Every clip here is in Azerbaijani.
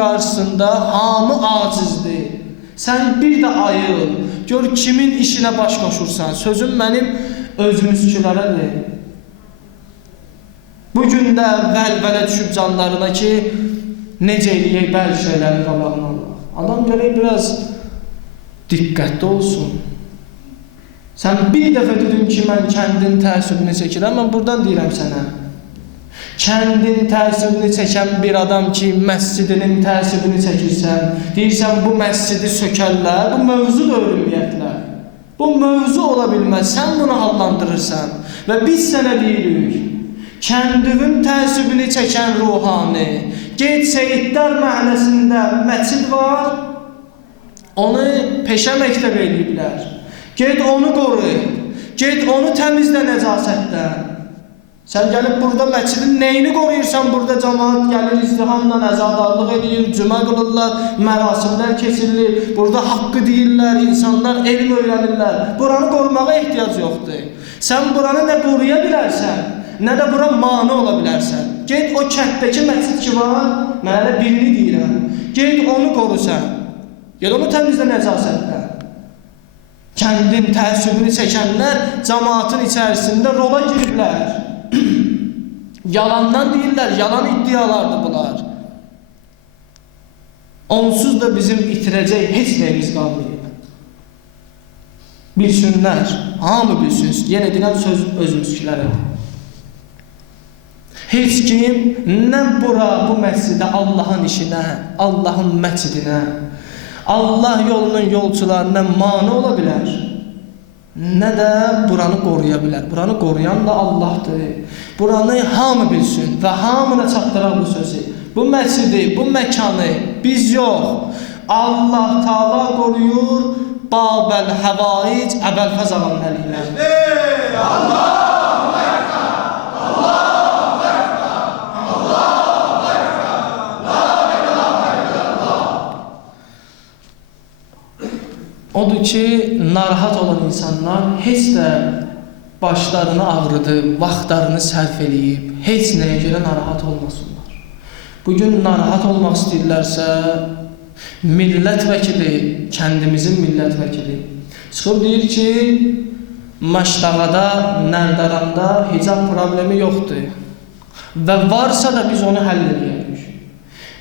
qarşısında hamı acizdir. Sən bir də ayıl, gör kimin işinə baş qoşursan. Sözüm mənim özümüzkülərədir. Bugün də vəlvələ düşüb canlarına ki, necə eləyək bəzi şeylərin qabağını Allah. Adam görək biraz diqqətli olsun. Sən bir dəfə dedin ki, mən kəndin təəssübünü çəkirəm, mən buradan deyirəm sənə. Kəndin təəssübünü çəkən bir adam ki, məscidinin təəssübünü çəkirsən, deyirsən bu məscidi sökərlər, bu mövzudur ümumiyyətlə. Bu mövzu ola bilməz, sən bunu adlandırırsan. Və biz sənə deyirik, kəndivin təəssübünü çəkən ruhani, Qeyd Seyidlər məhəlləsində məscid var, onu peşə məktəb ediblər. Ged onu qoru, ged onu təmizlə nəcasətdən. Sən gəlib burada məscidin neyini qoruyursan, burada cəmaat gəlir, izdihamla əzadarlıq edir, cümə qılırlar, mərasimlər keçirilir, burada haqqı deyirlər, insanlar elm öyrənirlər. Buranı qorumağa ehtiyac yoxdur. Sən buranı nə qoruya bilərsən, nə də bura mane ola bilərsən. Ged o kətdəki məscid ki var, mən elə birini deyirəm. Ged onu qorusan, ged onu təmizlə nəcasətdən. Kəndin təəssübünü çəkənlər cəmaatın içərisində rola giriblər. Yalandan deyirlər, yalan iddialardır bunlar. Onsuz da bizim itirəcək heç nəyimiz qalmayıb. Bilsinlər, hamı bilsin, yenə deyirəm söz özümüzkilərədir. Heç kim nə bura, bu məscidə, Allahın işinə, Allahın məscidinə, Allah yolunun yolçularına mane ola bilər, nə də buranı qoruya bilər. Buranı qoruyan da Allahdır. Buranı hamı bilsin və hamına çatdıraq bu sözü. Bu məscidi, bu məkanı biz yox, Allah Taala qoruyur. Babəl həvaic Əbəlfəz ağanın əliyle. Allahu Ekber, Allahu Ekber, Allahu Ekber, la ilahe illallah. Odur ki, narahat olan insanlar heç də başlarını ağrıdıb, vaxtlarını sərf eləyib, heç nəyə görə narahat olmasınlar. Bugün narahat olmaq istəyirlərsə, millət vəkili, kəndimizin millət vəkili çıxıb deyir ki, Maşdağada, Nərdaranda hicab problemi yoxdur və varsa da biz onu həll edəyik.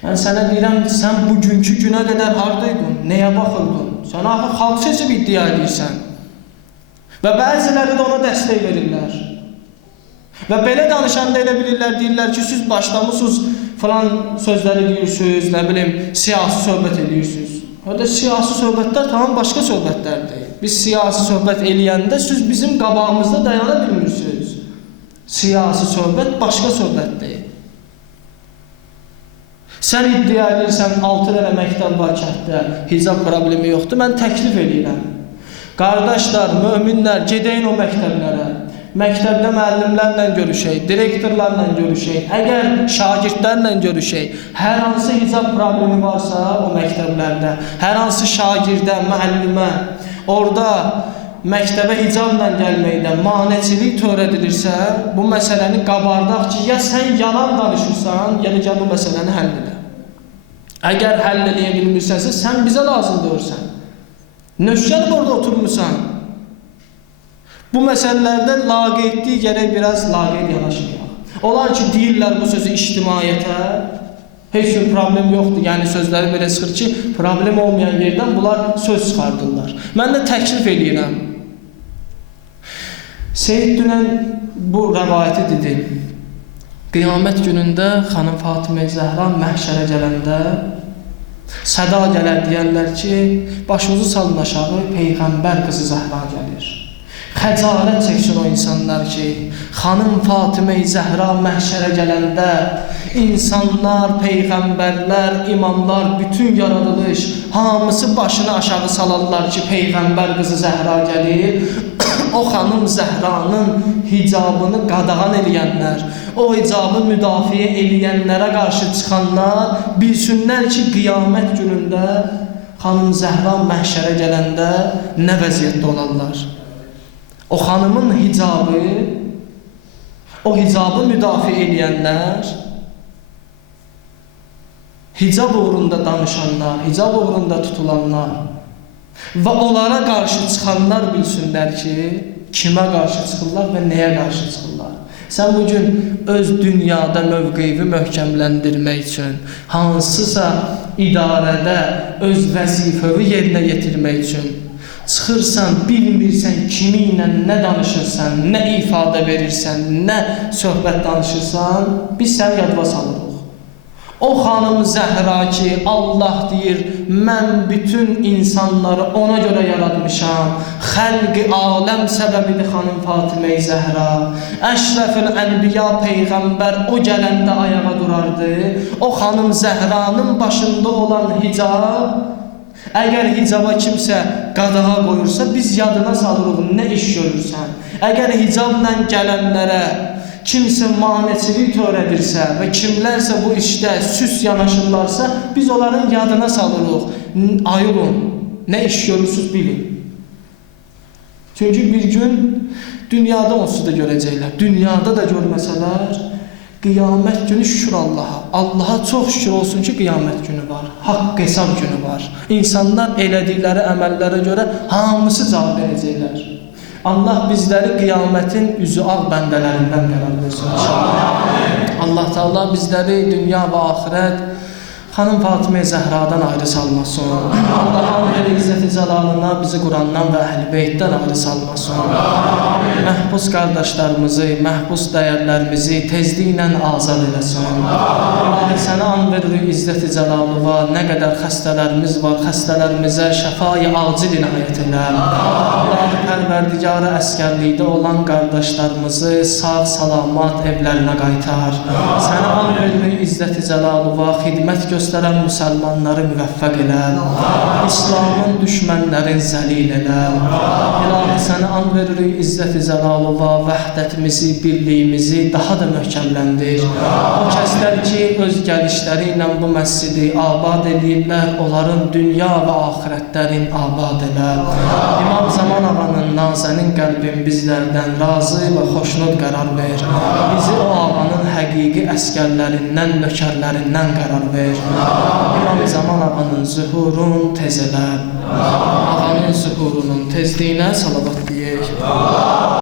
Mən sənə deyirəm, sən bugünkü günə qədər haradaydın, nəyə baxırdın? Sən axı xalq seçib iddia edirsən və bəziləri də ona dəstək verirlər və belə danışanda elə bilirlər, deyirlər ki, siz başlamışsınız falan sözləri deyirsiniz, nə bilim, siyasi söhbət edirsiniz. Orada siyasi söhbətlər tamam başqa söhbətlərdir. Biz siyasi söhbət eləyəndə siz bizim qabağımızda dayana bilmirsiniz. Siyasi söhbət başqa söhbətdir. Sən iddia edirsən, 6 dənə məktəb var kənddə, hicab problemi yoxdur, mən təklif edirəm. Qardaşlar, möminlər, gedəyin o məktəblərə. Məktəbdə müəllimlərlə görüşək, direktorlarla görüşək, əgər şagirdlərlə görüşək, hər hansı hicab problemi varsa o məktəblərdə, hər hansı şagirdə, müəllimə, orada məktəbə hicabla gəlməkdə manəçilik törədilirsə, bu məsələni qabardaq ki, ya sən yalan danışırsan, ya da gəl bu məsələni həll edə. Əgər həll eləyə bilmirsənsə, sən bizə lazım deyirsən. Nöşgəlib orada oturmuşsan. Bu məsələlərdə laqeydlik gərək biraz laqeyd yanaşmayaq. Onlar ki, deyirlər bu sözü ictimaiyyətə, heç bir problem yoxdur. Yəni sözləri belə çıxır ki, problem olmayan yerdən bunlar söz çıxardırlar. Mən də təklif edirəm. Seyid dünən bu rəvayəti dedi. Qiyamət günündə xanım Fatimə Zəhra məhşərə gələndə səda gələr, deyərlər ki, başınızı salın aşağı, Peyğəmbər qızı Zəhra gəlir. Xəcalət çəksin o insanlar ki, xanım Fatimə Zəhra məhşərə gələndə insanlar, peyğəmbərlər, imamlar, bütün yaradılış hamısı başını aşağı salarlar ki, Peyğəmbər qızı Zəhra gəlir. O xanım Zəhranın hicabını qadağan eləyənlər, o hicabı müdafiə eləyənlərə qarşı çıxanlar bilsinlər ki, qiyamət günündə xanım Zəhra məhşərə gələndə nə vəziyyətdə olarlar. O xanımın hicabı, o hicabı müdafiə eləyənlər hicab uğrunda danışanlar, hicab uğrunda tutulanlar və onlara qarşı çıxanlar bilsinlər ki, kimə qarşı çıxırlar və nəyə qarşı çıxırlar. Sən bugün öz dünyada mövqeyini möhkəmləndirmək üçün, hansısa idarədə öz vəzifəni yerinə yetirmək üçün çıxırsan, bilmirsən kiminlə nə danışırsan, nə ifadə verirsən, nə söhbət danışırsan, biz səni yadva salırıq. O xanım Zəhra ki, Allah deyir, mən bütün insanları ona görə yaratmışam. Xəlqi aləm səbəbidir xanım Fatimə-i Zəhra. Əşrəfül Ənbiya Peyğəmbər o gələndə ayağa durardı. O xanım Zəhranın başında olan hicab, əgər hicaba kimsə qadağa qoyursa, biz yadına salırıq, nə iş görürsən. Əgər hicabla gələnlərə kimsə maneçilik törədirsə və kimlərsə bu işdə süs yanaşırlarsa, biz onların yadına salırıq. Ayılın, nə iş görürsünüz bilin. Çünki bir gün dünyada onsuz da görəcəklər. Dünyada da görməsələr, qiyamət günü şükür Allaha. Allaha çox şükür olsun ki, qiyamət günü var. Haqq hesab günü var. İnsanlar elədikləri əməllərə görə hamısı cavab verəcəklər. Allah bizləri qiyamətin üzü ağ bəndələrindən qərar versin. Allah Teala bizləri dünya və axirət xanım Fatimə-i Zəhradan ayrı salmasın. Allah'ın bir izzət-i cəlalına bizi Qurandan və Əhl-i Beytdən ayrı salmasın. Məhbus qardaşlarımızı, məhbus dəyərlərimizi tezliklə azad eləsin. Allah sənə an veririk izzət-i cəlalıva, nə qədər xəstələrimiz var, xəstələrimizə şəfa-i acil inayət elə. Allah pərverdigarı əskərlikdə olan qardaşlarımızı sağ salamat evlərinə qaytar. Sənə an veririk izzət-i cəlalıva, xidmət göstərən müsəlmanları müvəffəq elə. İslamın düşmənlərin zəlil elə. İlahi sənə an veririk izzət-i cəlalıva, vəhdətimizi, birliyimizi daha da möhkəmləndir. O kəslər ki, öz gəlişləri ilə bu məscidi abad edirlər, onların dünya və axirətlərin abad elə. İmam Zaman ağanın nazənin qəlbin bizlərdən razı və xoşnud qərar ver. Bizi o ağanın həqiqi əskərlərindən, nökərlərindən qərar ver. İmam Zaman ağanın zühurun tez elə. Ağanın zühurunun tezliyinə salavat deyək.